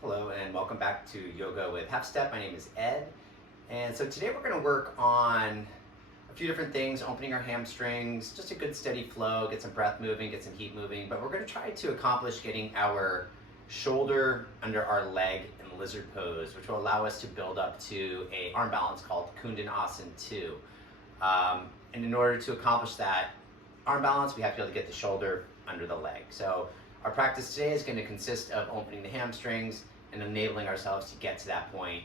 Hello and welcome back to Yoga with Half Step. My name is Ed, and so today we're going to work on a few different things, opening our hamstrings, just a good steady flow, get some breath moving, get some heat moving, but we're going to try to accomplish getting our shoulder under our leg in lizard pose, which will allow us to build up to a arm balance called Koundanasana 2. And in order to accomplish that arm balance, we have to be able to get the shoulder under the leg. So our practice today is going to consist of opening the hamstrings and enabling ourselves to get to that point,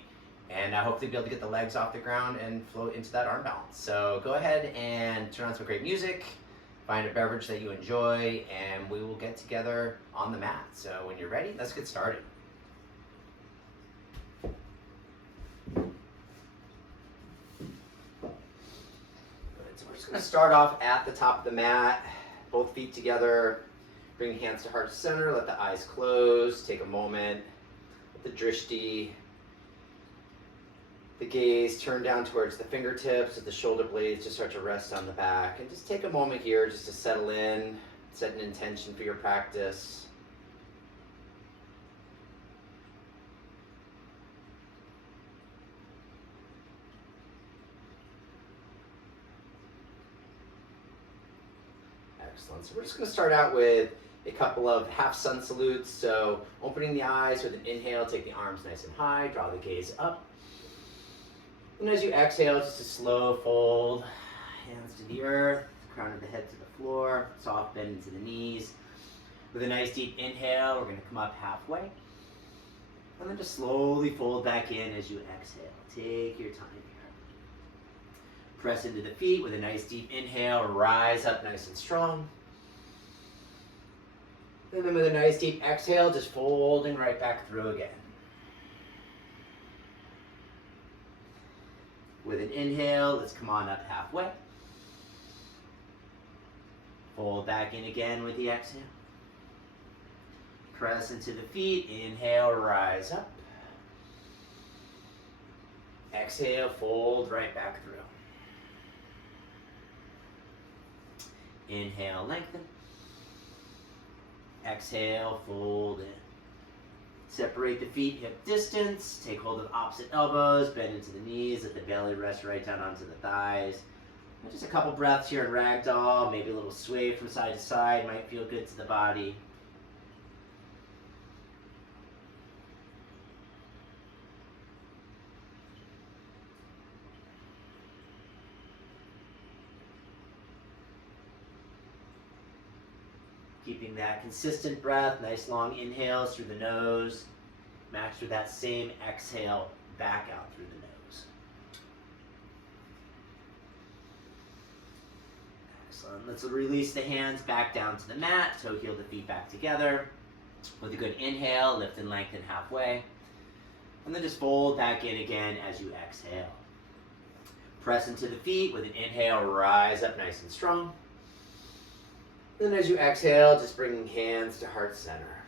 and hopefully be able to get the legs off the ground and float into that arm balance. So go ahead and turn on some great music, find a beverage that you enjoy, and we will get together on the mat. So when you're ready, let's get started. Good. So we're just going to start off at the top of the mat, both feet together. Bring hands to heart center, let the eyes close, take a moment, let the drishti, the gaze turn down towards the fingertips, let the shoulder blades just start to rest on the back, and just take a moment here just to settle in, set an intention for your practice. Excellent. So we're just going to start out with a couple of half sun salutes. So opening the eyes with an inhale, take the arms nice and high, draw the gaze up. And as you exhale, just a slow fold, hands to the earth, crown of the head to the floor, soft bend into the knees. With a nice deep inhale, we're going to come up halfway. And then just slowly fold back in as you exhale. Take your time here. Press into the feet with a nice deep inhale, rise up nice and strong. And then with a nice deep exhale, just folding right back through again. With an inhale, let's come on up halfway. Fold back in again with the exhale. Press into the feet, inhale, rise up. Exhale, fold right back through. Inhale, lengthen. Exhale, fold in. Separate the feet hip distance. Take hold of opposite elbows, bend into the knees, let the belly rest right down onto the thighs. And just a couple breaths here in ragdoll, maybe a little sway from side to side, might feel good to the body. Keeping that consistent breath, nice long inhales through the nose, matched with that same exhale back out through the nose. Excellent. Let's release the hands back down to the mat, toe heel the feet back together. With a good inhale, lift and lengthen halfway. And then just fold back in again as you exhale. Press into the feet with an inhale, rise up nice and strong. Then as you exhale, just bringing hands to heart center.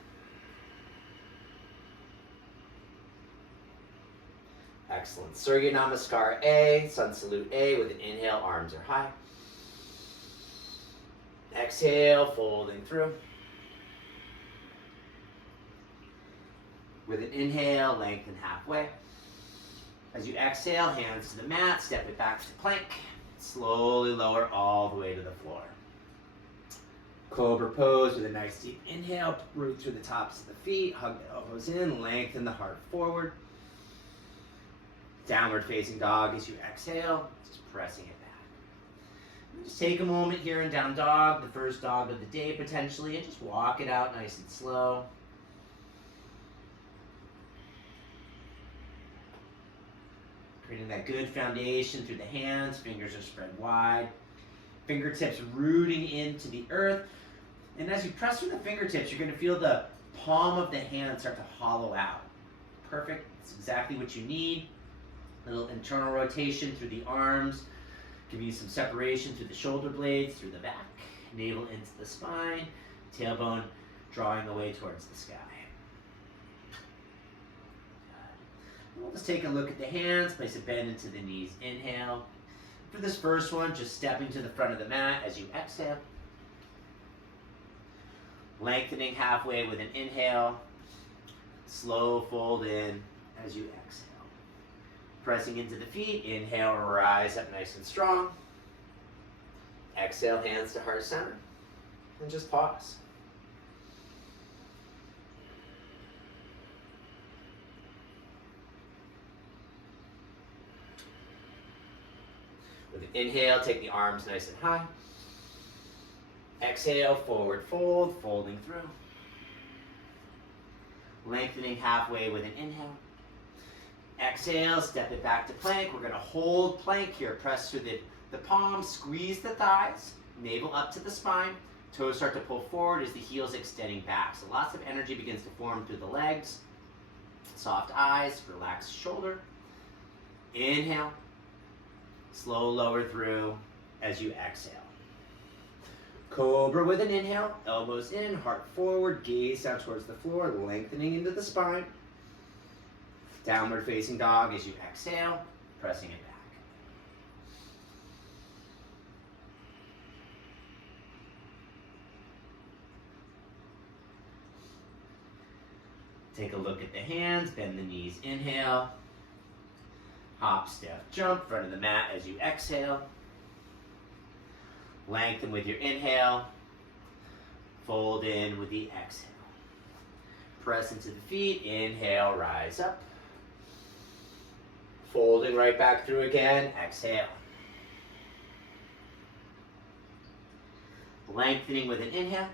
Excellent. Surya Namaskar A, Sun Salute A, with an inhale, arms are high. Exhale, folding through. With an inhale, lengthen halfway. As you exhale, hands to the mat, step it back to plank. Slowly lower all the way to the floor. Cobra pose with a nice deep inhale, root through the tops of the feet, hug the elbows in, lengthen the heart forward. Downward facing dog as you exhale, just pressing it back. Just take a moment here in down dog, the first dog of the day potentially, and just walk it out nice and slow. Creating that good foundation through the hands, fingers are spread wide. Fingertips rooting into the earth. And as you press through the fingertips, you're going to feel the palm of the hand start to hollow out. Perfect. That's exactly what you need. A little internal rotation through the arms. Give you some separation through the shoulder blades, through the back. Navel into the spine. Tailbone drawing away towards the sky. We'll just take a look at the hands. Place a bend into the knees. Inhale. For this first one, just stepping to the front of the mat as you exhale. Lengthening halfway with an inhale. Slow fold in as you exhale. Pressing into the feet, inhale, rise up nice and strong. Exhale, hands to heart center, and just pause. With an inhale, take the arms nice and high. Exhale, forward fold, folding through. Lengthening halfway with an inhale. Exhale, step it back to plank. We're going to hold plank here. Press through the palms, squeeze the thighs, navel up to the spine. Toes start to pull forward as the heels extending back. So lots of energy begins to form through the legs. Soft eyes, relaxed shoulder. Inhale. Slow lower through as you exhale. Cobra with an inhale, elbows in, heart forward, gaze down towards the floor, lengthening into the spine. Downward facing dog as you exhale, pressing it back. Take a look at the hands, bend the knees, inhale. Hop, step, jump, front of the mat as you exhale. Lengthen with your inhale. Fold in with the exhale. Press into the feet, inhale, rise up. Folding right back through again, exhale. Lengthening with an inhale.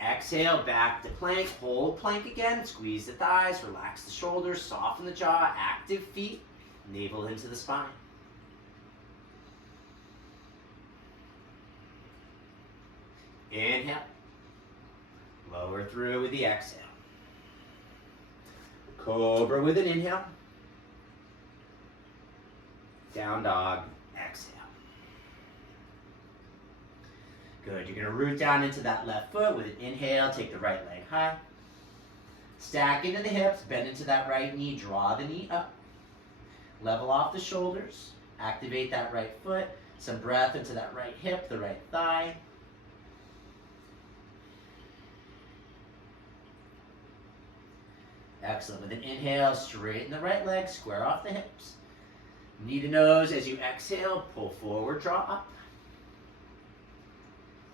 Exhale, back to plank, hold plank again, squeeze the thighs, relax the shoulders, soften the jaw, active feet, navel into the spine. Inhale, lower through with the exhale. Cobra with an inhale. Down dog, exhale. Good, you're gonna root down into that left foot with an inhale, take the right leg high. Stack into the hips, bend into that right knee, draw the knee up. Level off the shoulders, activate that right foot, some breath into that right hip, the right thigh. Excellent, with an inhale, straighten the right leg, square off the hips. Knee to nose as you exhale, pull forward, draw up.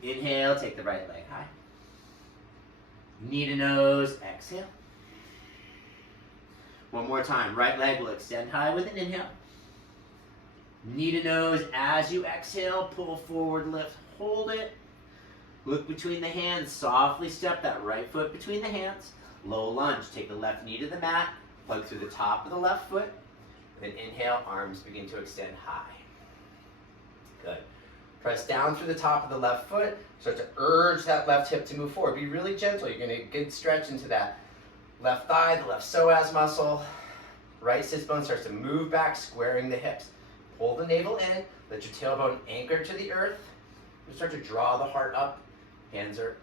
Inhale, take the right leg high. Knee to nose, exhale. One more time, right leg will extend high with an inhale. Knee to nose as you exhale, pull forward, lift, hold it. Look between the hands, softly step that right foot between the hands. Low lunge, take the left knee to the mat, plug through the top of the left foot. With an inhale, arms begin to extend high. Good. Press down through the top of the left foot. Start to urge that left hip to move forward. Be really gentle. You're going to get a good stretch into that left thigh, the left psoas muscle. Right sit bone starts to move back, squaring the hips. Pull the navel in. Let your tailbone anchor to the earth. You start to draw the heart up.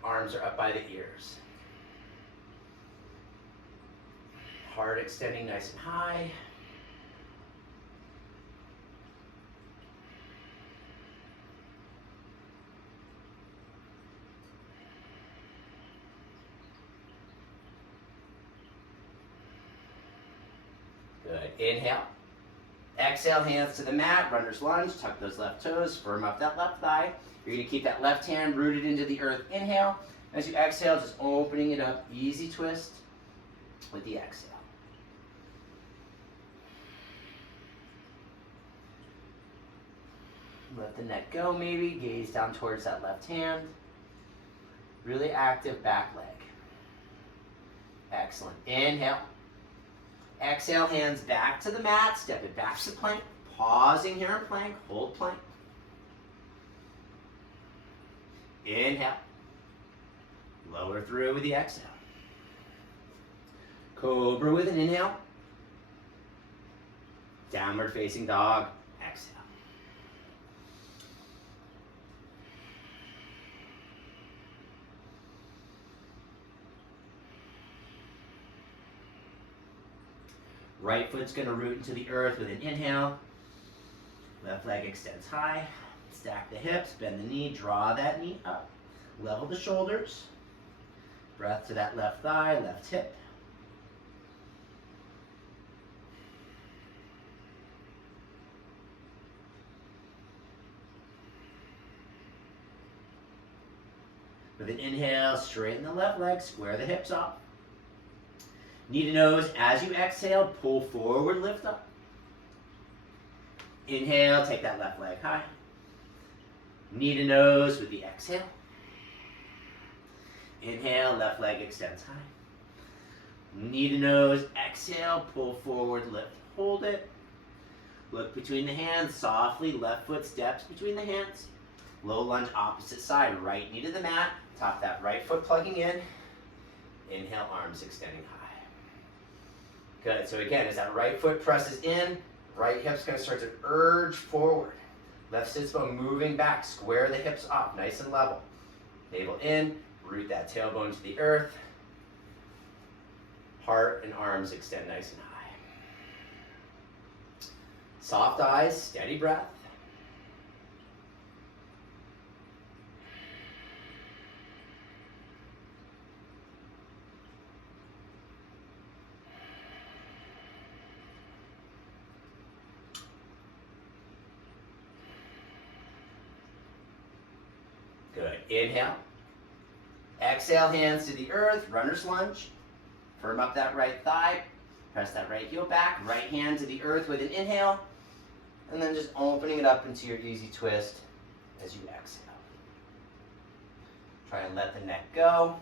Arms are up by the ears. Heart extending nice and high. Good. Inhale. Exhale, hands to the mat, runner's lunge, tuck those left toes, firm up that left thigh. You're going to keep that left hand rooted into the earth. Inhale. As you exhale, just opening it up, easy twist with the exhale. Let the neck go maybe, gaze down towards that left hand. Really active back leg. Excellent. Inhale. Exhale, hands back to the mat, step it back to plank. Pausing here in plank, hold plank. Inhale. Lower through with the exhale. Cobra with an inhale. Downward facing dog, exhale. Right foot's going to root into the earth with an inhale. Left leg extends high. Stack the hips, bend the knee, draw that knee up. Level the shoulders. Breath to that left thigh, left hip. With an inhale, straighten the left leg, square the hips off. Knee to nose. As you exhale, pull forward, lift up. Inhale, take that left leg high. Knee to nose with the exhale. Inhale, left leg extends high. Knee to nose, exhale, pull forward, lift, hold it. Look between the hands, softly, left foot steps between the hands. Low lunge, opposite side, right knee to the mat. Top that right foot plugging in. Inhale, arms extending high. Good, so again, as that right foot presses in, right hip's gonna start to urge forward. Left sits bone moving back, square the hips up, nice and level. Navel in, root that tailbone to the earth. Heart and arms extend nice and high. Soft eyes, steady breath. Good. Inhale. Exhale, hands to the earth, runner's lunge. Firm up that right thigh. Press that right heel back. Right hand to the earth with an inhale. And then just opening it up into your easy twist as you exhale. Try and let the neck go.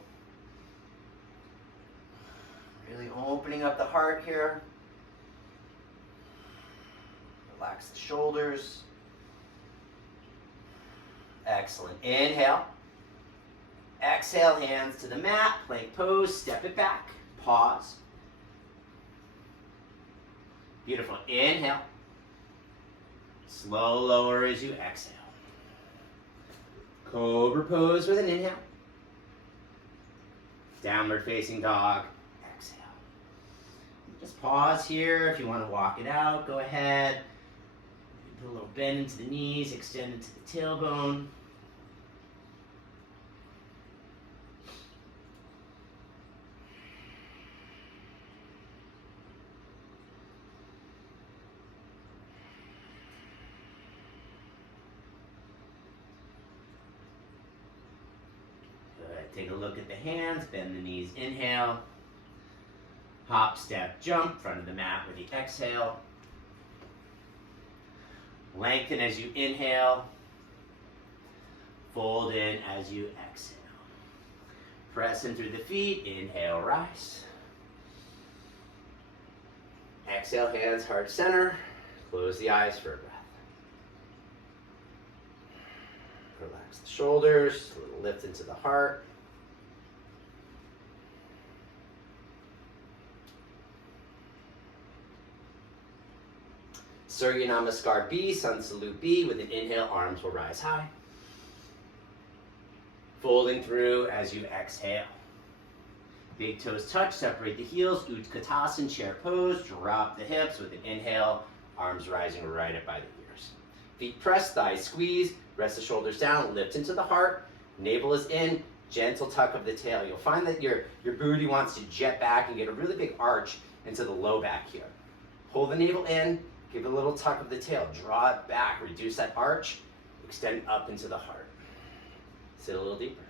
Really opening up the heart here. Relax the shoulders. Excellent. Inhale. Exhale, hands to the mat. Plank pose. Step it back. Pause. Beautiful. Inhale. Slow lower as you exhale. Cobra pose with an inhale. Downward facing dog. Exhale. Just pause here. If you want to walk it out, go ahead. Put a little bend into the knees, extend into the tailbone. Good. Take a look at the hands, bend the knees, inhale. Hop, step, jump, front of the mat with the exhale. Lengthen as you inhale. Fold in as you exhale. Press in through the feet. Inhale, rise. Exhale, hands heart center. Close the eyes for a breath. Relax the shoulders. A little lift into the heart. Surya Namaskar B, Sun Salute B. With an inhale, arms will rise high. Folding through as you exhale. Big toes touch, separate the heels. Utkatasana, chair pose. Drop the hips with an inhale. Arms rising right up by the ears. Feet press, thighs squeeze. Rest the shoulders down, lift into the heart. Navel is in, gentle tuck of the tail. You'll find that your booty wants to jet back and get a really big arch into the low back here. Pull the navel in. Give a little tuck of the tail, draw it back, reduce that arch, extend up into the heart. Sit a little deeper.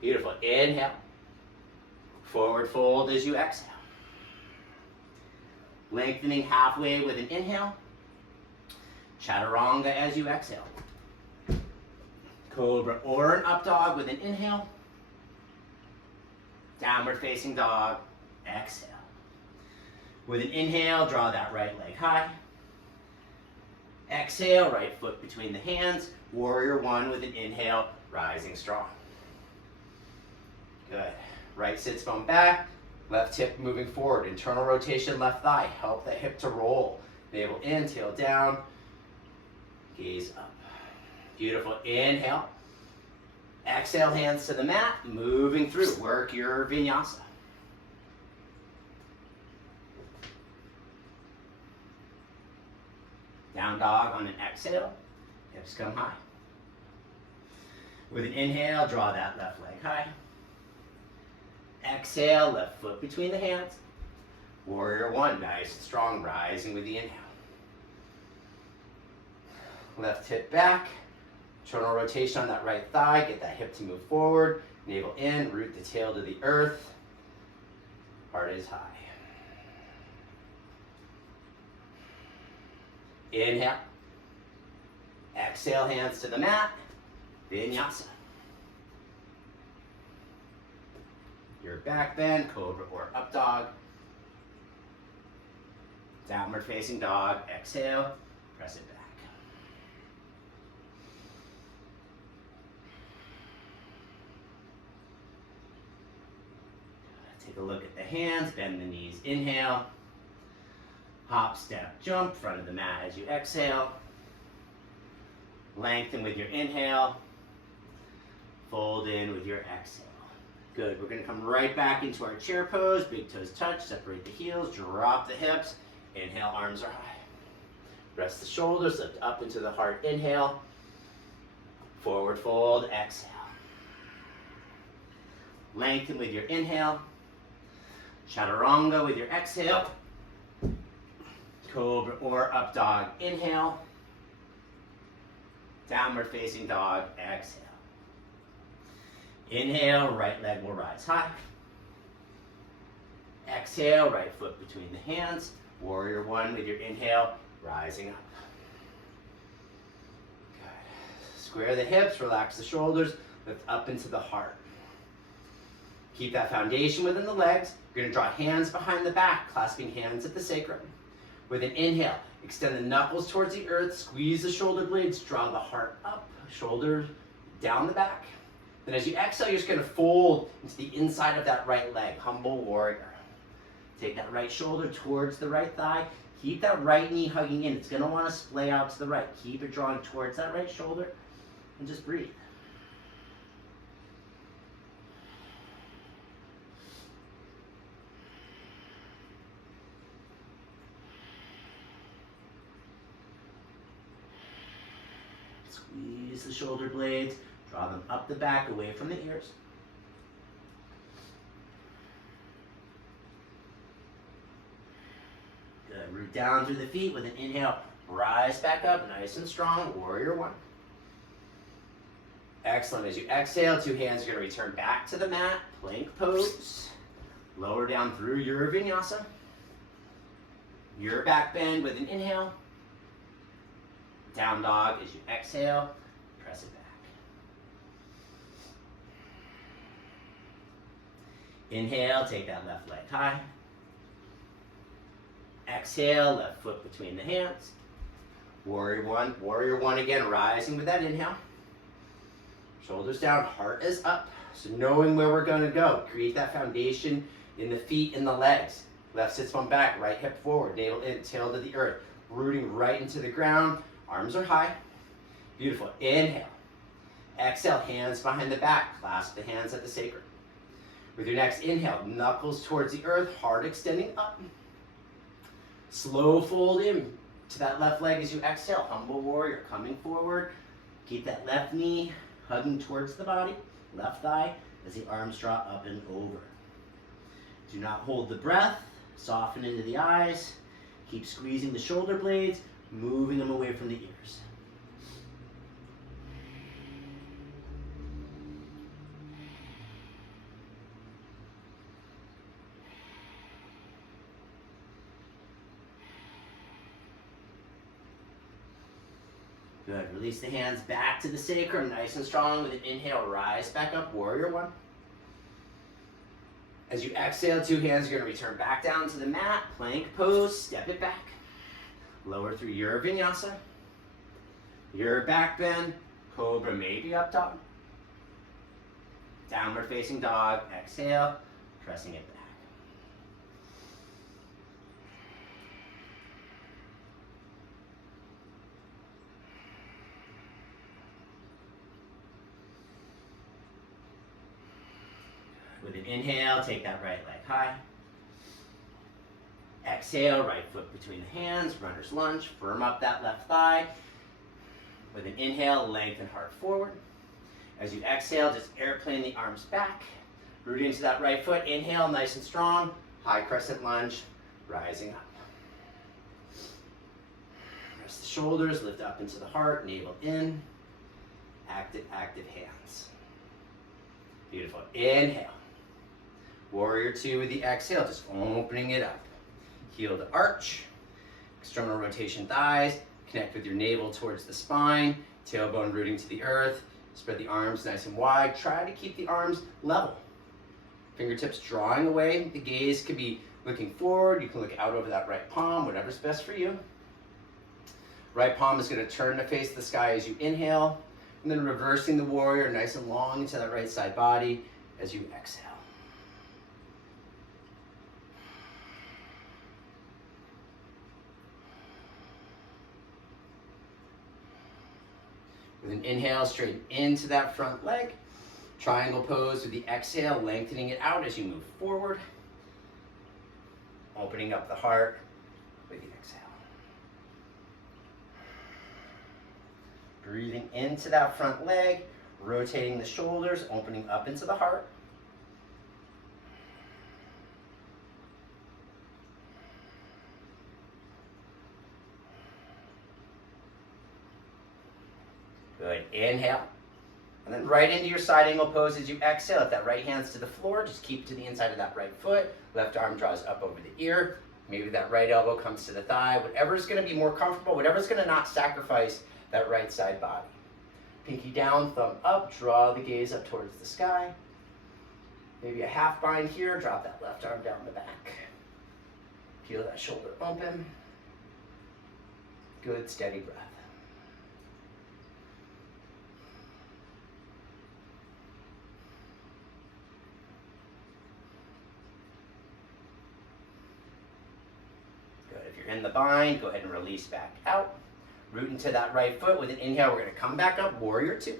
Beautiful. Inhale. Forward fold as you exhale. Lengthening halfway with an inhale. Chaturanga as you exhale. Cobra or an up dog with an inhale. Downward facing dog. Exhale. With an inhale, draw that right leg high. Exhale, right foot between the hands. Warrior one with an inhale, rising strong. Good. Right sits bone back, left hip moving forward. Internal rotation, left thigh. Help that hip to roll. Navel in, tail down. Gaze up. Beautiful. Inhale. Exhale, hands to the mat. Moving through. Work your vinyasa. Down dog on an exhale, hips come high. With an inhale, draw that left leg high. Exhale, left foot between the hands. Warrior one, nice and strong, rising with the inhale. Left hip back, Tonal rotation on that right thigh. Get that hip to move forward. Navel in, root the tail to the earth. Heart is high. Inhale. Exhale, hands to the mat. Vinyasa. Your back bend, cobra or up dog. Downward facing dog. Exhale, press it back. Take a look at the hands, bend the knees, inhale. Hop, step, jump, front of the mat as you exhale. Lengthen with your inhale. Fold in with your exhale. Good, we're gonna come right back into our chair pose. Big toes touch, separate the heels, drop the hips. Inhale, arms are high. Rest the shoulders, lift up into the heart, inhale. Forward fold, exhale. Lengthen with your inhale. Chaturanga with your exhale. Cobra or up dog, inhale. Downward facing dog, exhale. Inhale, right leg will rise high. Exhale, right foot between the hands. Warrior one with your inhale, rising up. Good. Square the hips, relax the shoulders, lift up into the heart. Keep that foundation within the legs. You're gonna draw hands behind the back, clasping hands at the sacrum. With an inhale, extend the knuckles towards the earth, squeeze the shoulder blades, draw the heart up, shoulders down the back. Then as you exhale, you're just gonna fold into the inside of that right leg, humble warrior. Take that right shoulder towards the right thigh. Keep that right knee hugging in. It's gonna wanna splay out to the right. Keep it drawing towards that right shoulder and just breathe. Squeeze the shoulder blades, draw them up the back, away from the ears. Good, root down through the feet with an inhale, rise back up, nice and strong, warrior one. Excellent, as you exhale, two hands are gonna return back to the mat, plank pose. Lower down through your vinyasa. Your back bend with an inhale. Down dog as you exhale, press it back. Inhale, take that left leg high. Exhale, left foot between the hands. Warrior one again, rising with that inhale. Shoulders down, heart is up. So knowing where we're gonna go, create that foundation in the feet and the legs. Left sits bone back, right hip forward, navel in, tail to the earth. Rooting right into the ground. Arms are high. Beautiful. Inhale. Exhale, hands behind the back. Clasp the hands at the sacrum. With your next inhale, knuckles towards the earth, heart extending up. Slow fold in to that left leg as you exhale. Humble warrior coming forward. Keep that left knee hugging towards the body. Left thigh as the arms draw up and over. Do not hold the breath. Soften into the eyes. Keep squeezing the shoulder blades. Moving them away from the ears. Good, release the hands back to the sacrum, nice and strong. With an inhale, rise back up, warrior one. As you exhale, two hands are gonna return back down to the mat, plank pose, step it back. Lower through your vinyasa. Your back bend, cobra, maybe up dog. Downward facing dog, exhale, pressing it back. With an inhale, take that right leg high. Exhale, right foot between the hands, runner's lunge, firm up that left thigh. With an inhale, lengthen heart forward. As you exhale, just airplane the arms back. Root into that right foot, inhale, nice and strong. High crescent lunge, rising up. Rest the shoulders, lift up into the heart, navel in. Active, active hands. Beautiful. Inhale. Warrior two with the exhale, just opening it up. Heel to arch. External rotation thighs. Connect with your navel towards the spine. Tailbone rooting to the earth. Spread the arms nice and wide. Try to keep the arms level. Fingertips drawing away. The gaze could be looking forward. You can look out over that right palm, whatever's best for you. Right palm is going to turn to face the sky as you inhale. And then reversing the warrior nice and long into that right side body as you exhale. With an inhale, straighten into that front leg. Triangle pose with the exhale, lengthening it out as you move forward. Opening up the heart with the exhale. Breathing into that front leg, rotating the shoulders, opening up into the heart. Good, inhale. And then right into your side angle pose as you exhale. If that right hand's to the floor, just keep it to the inside of that right foot. Left arm draws up over the ear. Maybe that right elbow comes to the thigh. Whatever's gonna be more comfortable, whatever's gonna not sacrifice that right side body. Pinky down, thumb up, draw the gaze up towards the sky. Maybe a half bind here, drop that left arm down the back. Peel that shoulder open. Good, steady breath. Good, if you're in the bind, go ahead and release back out. Root into that right foot. With an inhale, we're going to come back up, warrior two.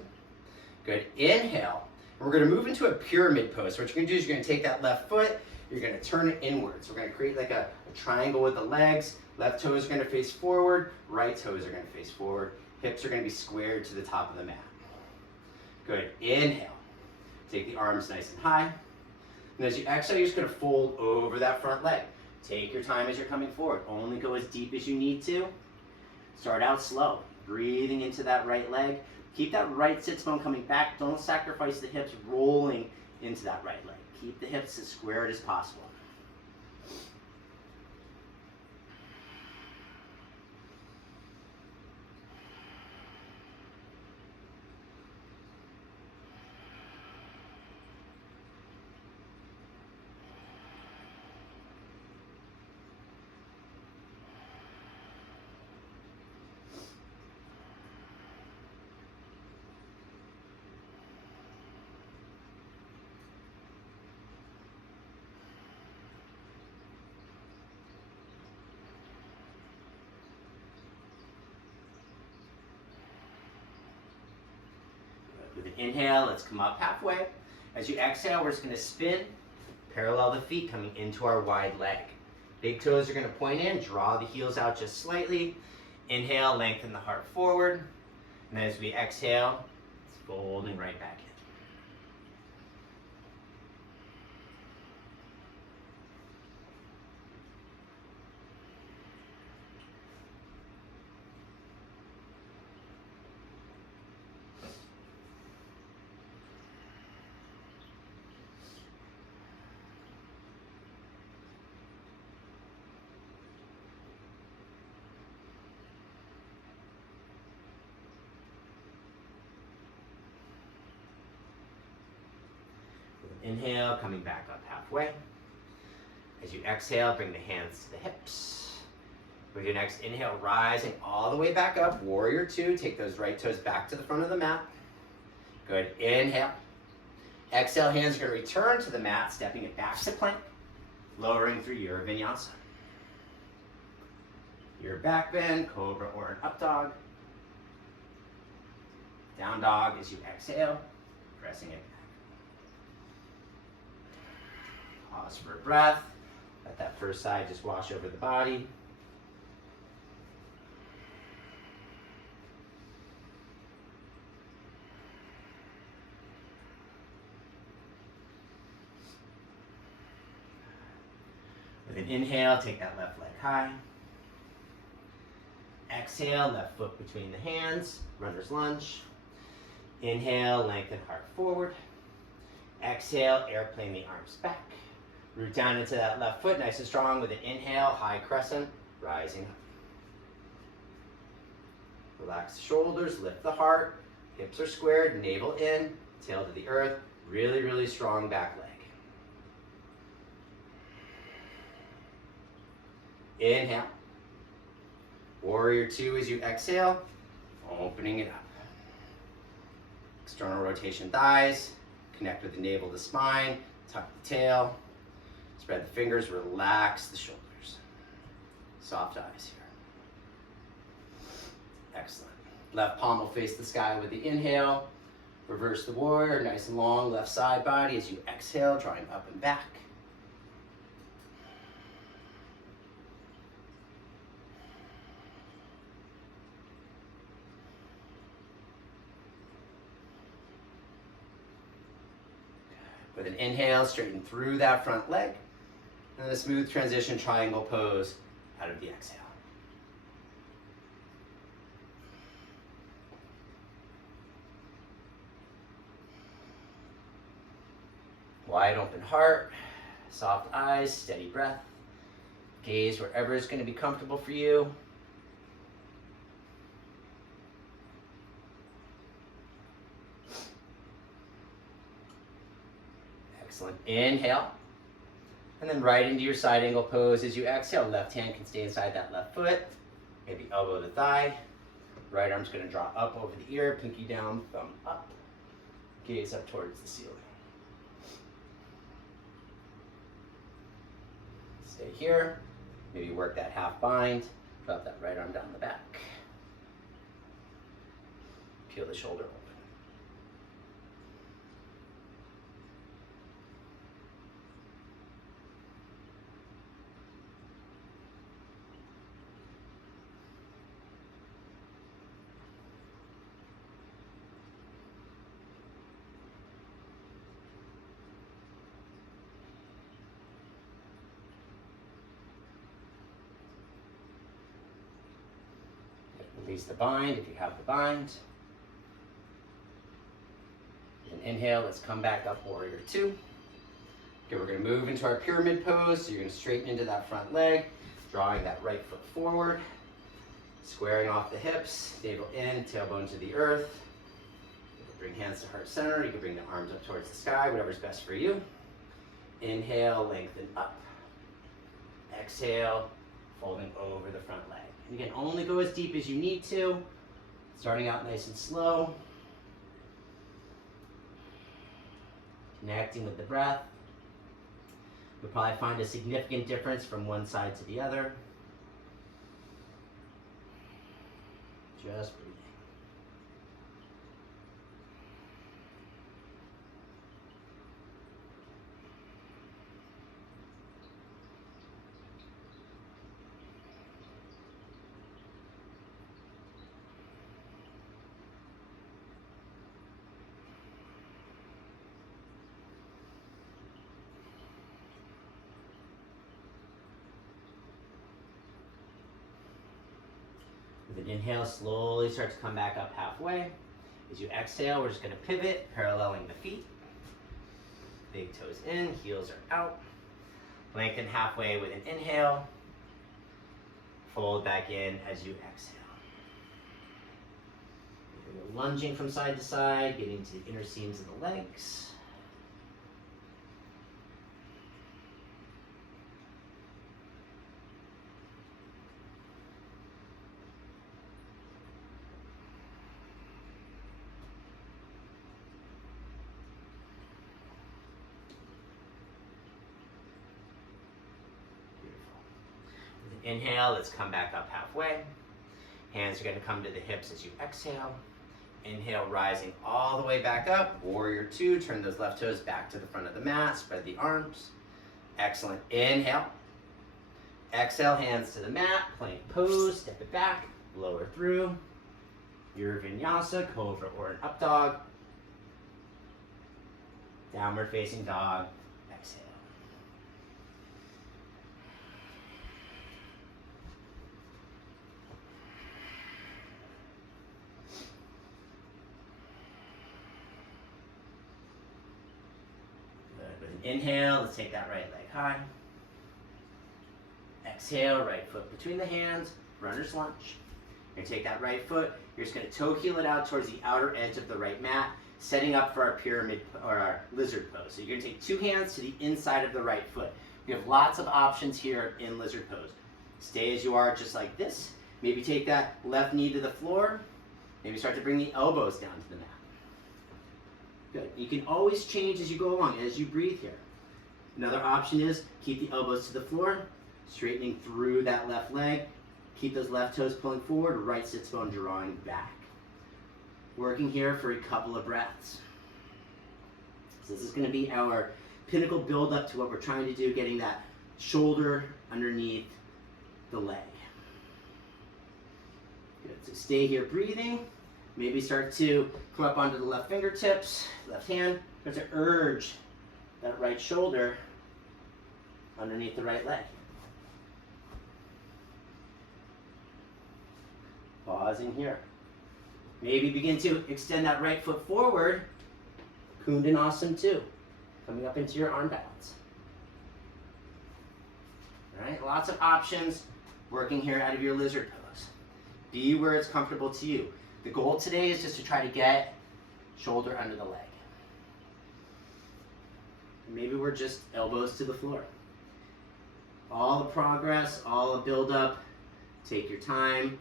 Good, inhale. And we're going to move into a pyramid pose. So what you're going to do is you're going to take that left foot, you're going to turn it inwards. We're going to create like a triangle with the legs. Left toes are going to face forward, right toes are going to face forward. Hips are going to be squared to the top of the mat. Good, inhale. Take the arms nice and high. And as you exhale, you're just going to fold over that front leg. Take your time as you're coming forward. Only go as deep as you need to. Start out slow, breathing into that right leg. Keep that right sits bone coming back. Don't sacrifice the hips rolling into that right leg. Keep the hips as squared as possible. With an inhale, let's come up halfway. As you exhale, we're just going to spin, parallel the feet coming into our wide leg. Big toes are going to point in, draw the heels out just slightly. Inhale, lengthen the heart forward. And as we exhale, it's folding right back in. Inhale, coming back up halfway. As you exhale, bring the hands to the hips. With your next inhale, rising all the way back up, warrior two. Take those right toes back to the front of the mat. Good, inhale. Exhale, hands are going to return to the mat, stepping it back to plank, lowering through your Vinyasa. Your back bend, cobra or an up dog. Down dog as you exhale, pressing it. Pause for a breath. Let that first side just wash over the body. With an inhale, take that left leg high. Exhale, left foot between the hands, runner's lunge. Inhale, lengthen heart forward. Exhale, airplane the arms back. Root down into that left foot, nice and strong with an inhale, high crescent, rising up. Relax the shoulders, lift the heart, hips are squared, navel in, tail to the earth, really, really strong back leg. Inhale. Warrior two as you exhale, opening it up. External rotation thighs, connect with the navel to spine, tuck the tail, spread the fingers, relax the shoulders. Soft eyes here. Excellent. Left palm will face the sky with the inhale. Reverse the warrior, nice and long left side body as you exhale, drawing up and back. With an inhale, straighten through that front leg. And a smooth transition triangle pose out of the exhale. Wide open heart, soft eyes, steady breath. Gaze wherever is going to be comfortable for you. Excellent. Inhale. And then right into your side angle pose as you exhale. Left hand can stay inside that left foot. Maybe elbow to thigh. Right arm's going to draw up over the ear. Pinky down, thumb up. Gaze up towards the ceiling. Stay here. Maybe work that half bind. Drop that right arm down the back. Peel the shoulder open. Release the bind if you have the bind. And inhale, let's come back up, warrior two. Okay, we're gonna move into our pyramid pose. So you're gonna straighten into that front leg, drawing that right foot forward, squaring off the hips, navel in, tailbone to the earth. You can bring hands to heart center. You can bring the arms up towards the sky, whatever's best for you. Inhale, lengthen up. Exhale, folding over the front leg. And again, only go as deep as you need to. Starting out nice and slow. Connecting with the breath. You'll probably find a significant difference from one side to the other. Just breathing. With an inhale, slowly start to come back up halfway. As you exhale, we're just going to pivot, paralleling the feet. Big toes in, heels are out. Lengthen halfway with an inhale. Fold back in as you exhale. You're lunging from side to side, getting to the inner seams of the legs. Inhale, let's come back up halfway. Hands are going to come to the hips as you exhale. Inhale, rising all the way back up. Warrior two, turn those left toes back to the front of the mat. Spread the arms. Excellent. Inhale. Exhale, hands to the mat. Plank pose, step it back, lower through. Your Vinyasa, Cobra or an up dog. Downward facing dog. Exhale. Inhale, let's take that right leg high. Exhale, right foot between the hands, runner's lunge. You're gonna take that right foot, you're just gonna toe heel it out towards the outer edge of the right mat, setting up for our pyramid or our lizard pose. So you're gonna take two hands to the inside of the right foot. We have lots of options here in lizard pose. Stay as you are, just like this. Maybe take that left knee to the floor. Maybe start to bring the elbows down to the mat. Good. You can always change as you go along, as you breathe here. Another option is keep the elbows to the floor, straightening through that left leg. Keep those left toes pulling forward, right sits bone drawing back. Working here for a couple of breaths. So this is going to be our pinnacle build up to what we're trying to do, getting that shoulder underneath the leg. Good. So stay here breathing. Maybe start to come up onto the left fingertips, left hand. Start to urge that right shoulder underneath the right leg. Pausing here. Maybe begin to extend that right foot forward. Koundanasana 2. Coming up into your arm balance. All right, lots of options working here out of your lizard pose. Be where it's comfortable to you. The goal today is just to try to get shoulder under the leg. Maybe we're just elbows to the floor. All the progress, all the build up. Take your time.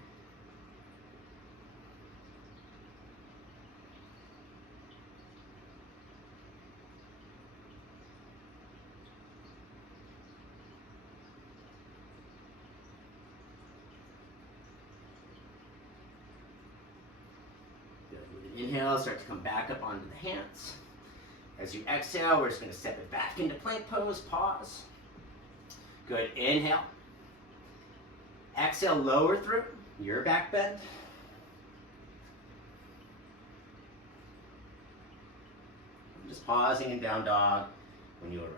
Inhale, start to come back up onto the hands. As you exhale, we're just going to step it back into plank pose, pause. Good, inhale. Exhale, lower through your back bend. Just pausing in down dog when you arrive.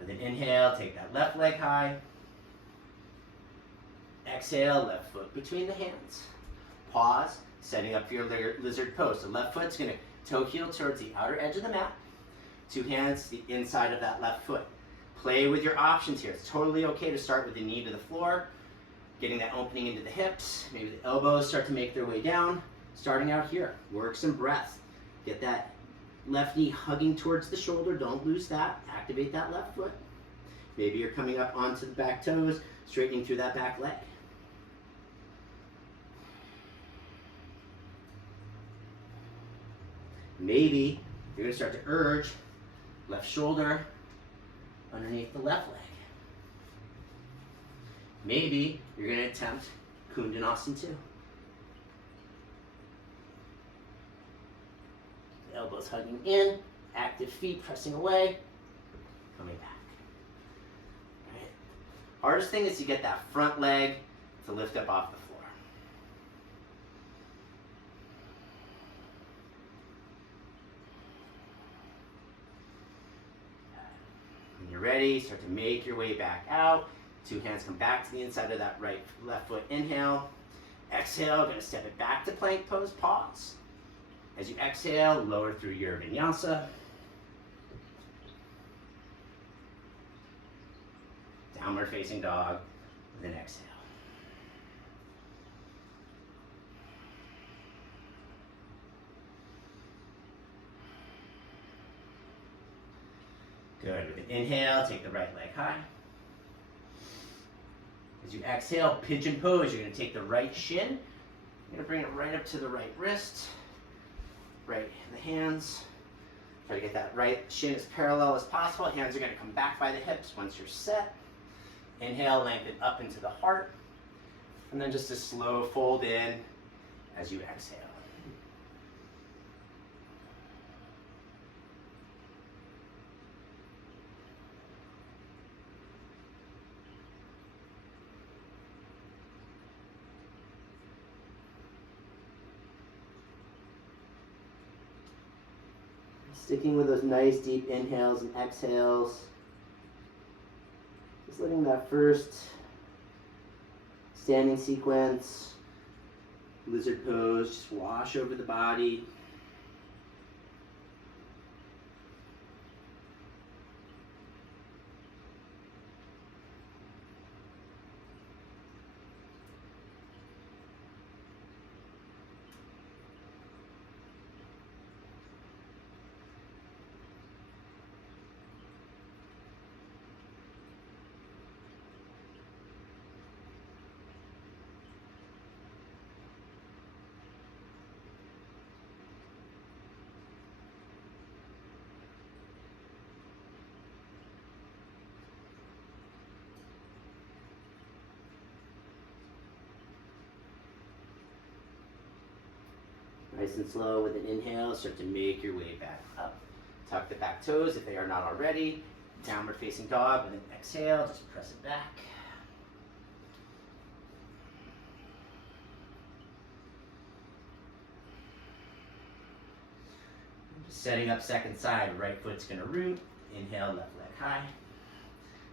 With an inhale, take that left leg high. Exhale, left foot between the hands. Pause, setting up for your lizard pose. So left foot's going to toe heel towards the outer edge of the mat. Two hands to the inside of that left foot. Play with your options here. It's totally okay to start with the knee to the floor, getting that opening into the hips. Maybe the elbows start to make their way down. Starting out here, work some breath. Get that left knee hugging towards the shoulder. Don't lose that. Activate that left foot. Maybe you're coming up onto the back toes, straightening through that back leg. Maybe you're going to start to urge left shoulder underneath the left leg. Maybe you're going to attempt Koundanasana 2. The elbows hugging in, active feet pressing away, coming back. All right. Hardest thing is to get that front leg to lift up off the floor. When you're ready, start to make your way back out. Two hands come back to the inside of that left foot. Inhale. Exhale, going to step it back to plank pose, pause. As you exhale, lower through your Vinyasa. Downward facing dog with an exhale. Good. With an inhale, take the right leg high. As you exhale, pigeon pose. You're going to take the right shin. You're going to bring it right up to the right wrist. Right in the hands. Try to get that right shin as parallel as possible. Hands are going to come back by the hips once you're set. Inhale, lengthen up into the heart. And then just a slow fold in as you exhale. Sticking with those nice deep inhales and exhales. Just letting that first Standing sequence, lizard pose, just wash over the body. Nice and slow with an inhale, start to make your way back up. Tuck the back toes if they are not already. Downward facing dog with an exhale, just press it back. Just setting up second side, right foot's gonna root. Inhale, left leg high.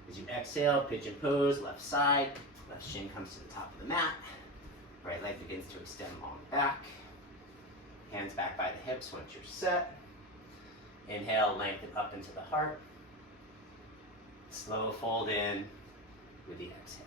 As you exhale, pigeon pose, left side. Left shin comes to the top of the mat. Right leg begins to extend long back. Hands back by the hips once you're set. Inhale, lengthen up into the heart. Slow fold in with the exhale.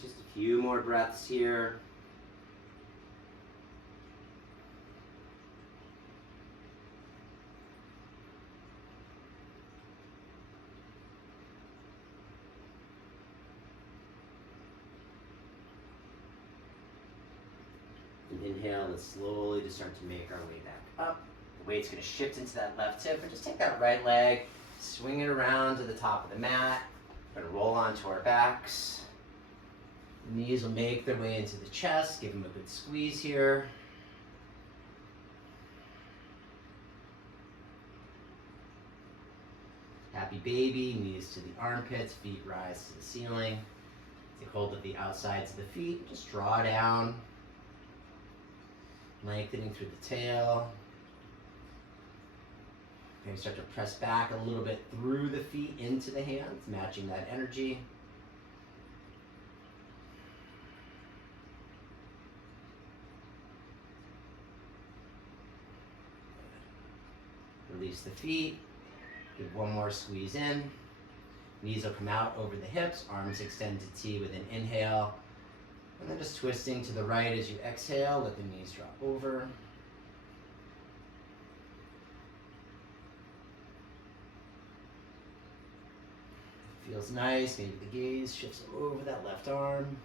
Just a few more breaths here. And inhale and slowly just start to make our way back up. The weight's going to shift into that left hip, and just take that right leg, swing it around to the top of the mat. We're going to roll onto our backs. Knees will make their way into the chest. Give them a good squeeze here. Happy baby, knees to the armpits, feet rise to the ceiling. Take hold of the outsides of the feet, just draw down. Lengthening through the tail. Maybe start to press back a little bit through the feet into the hands, matching that energy. Release the feet. Give one more squeeze in. Knees will come out over the hips. Arms extend to T with an inhale. And then just twisting to the right as you exhale. Let the knees drop over. Feels nice. Maybe the gaze shifts over that left arm.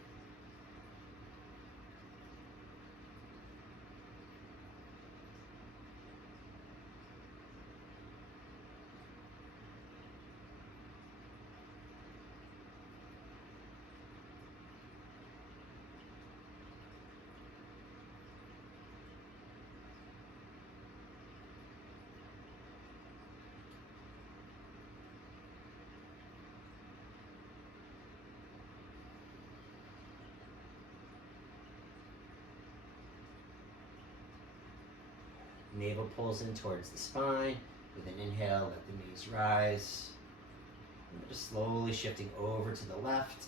Navel pulls in towards the spine. With an inhale, let the knees rise. And just slowly shifting over to the left.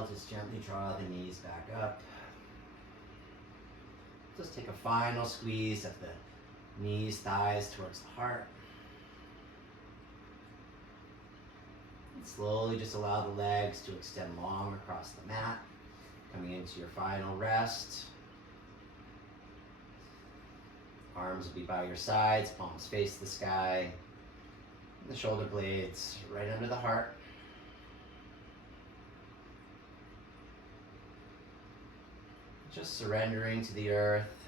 exhale, just gently draw the knees back up. Just take a final squeeze of the knees, thighs towards the heart. And slowly just allow the legs to extend long across the mat, coming into your final rest. Arms will be by your sides, palms face the sky. The shoulder blades right under the heart. Just surrendering to the earth.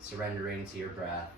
Surrendering to your breath.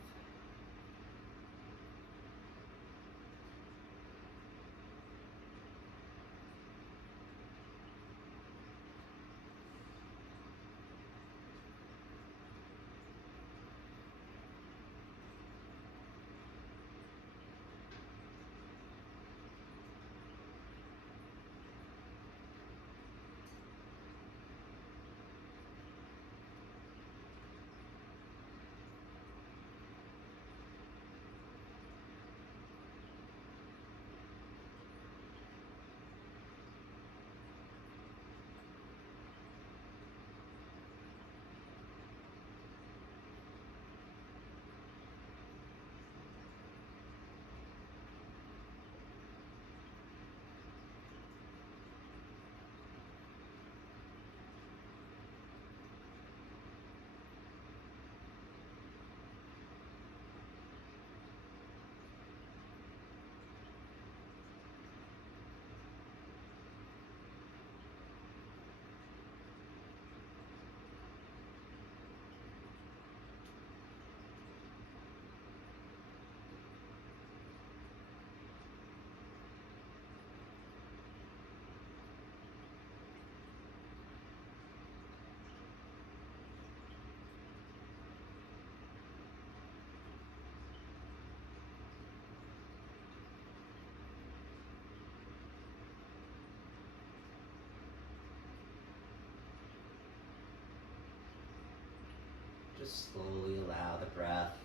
Just slowly allow the breath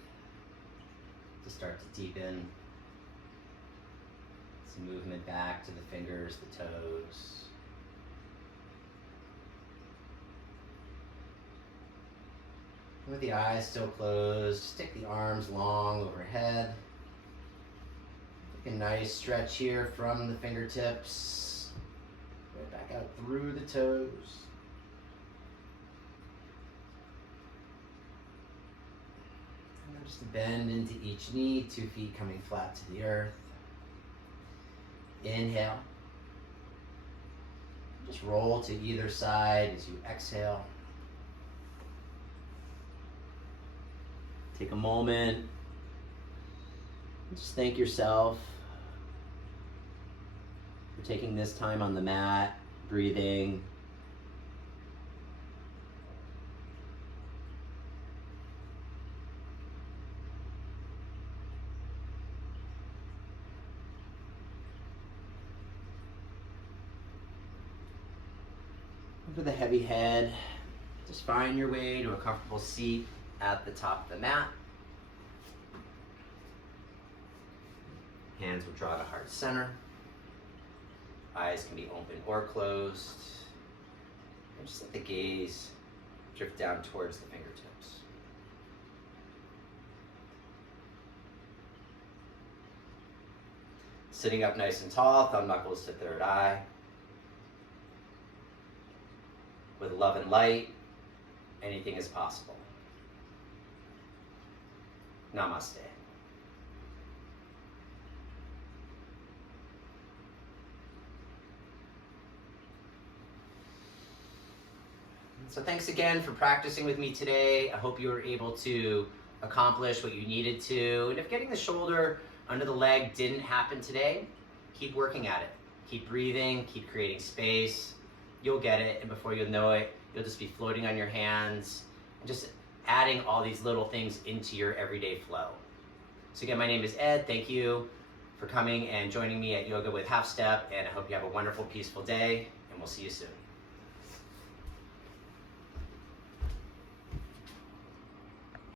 to start to deepen. Some movement back to the fingers, the toes. With the eyes still closed, stick the arms long overhead. Take a nice stretch here from the fingertips, right back out through the toes. Just bend into each knee, 2 feet coming flat to the earth. Inhale. Just roll to either side as you exhale. Take a moment. Just thank yourself for taking this time on the mat, breathing. For the heavy head, just find your way to a comfortable seat at the top of the mat. Hands will draw to heart center. Eyes can be open or closed. And just let the gaze drift down towards the fingertips. Sitting up nice and tall, thumb knuckles to third eye. With love and light, anything is possible. Namaste. So thanks again for practicing with me today. I hope you were able to accomplish what you needed to. And if getting the shoulder under the leg didn't happen today, keep working at it. Keep breathing, keep creating space. You'll get it, and before you know it, you'll just be floating on your hands and just adding all these little things into your everyday flow. So again, my name is Ed. Thank you for coming and joining me at Yoga with Half Step, and I hope you have a wonderful, peaceful day, and we'll see you soon.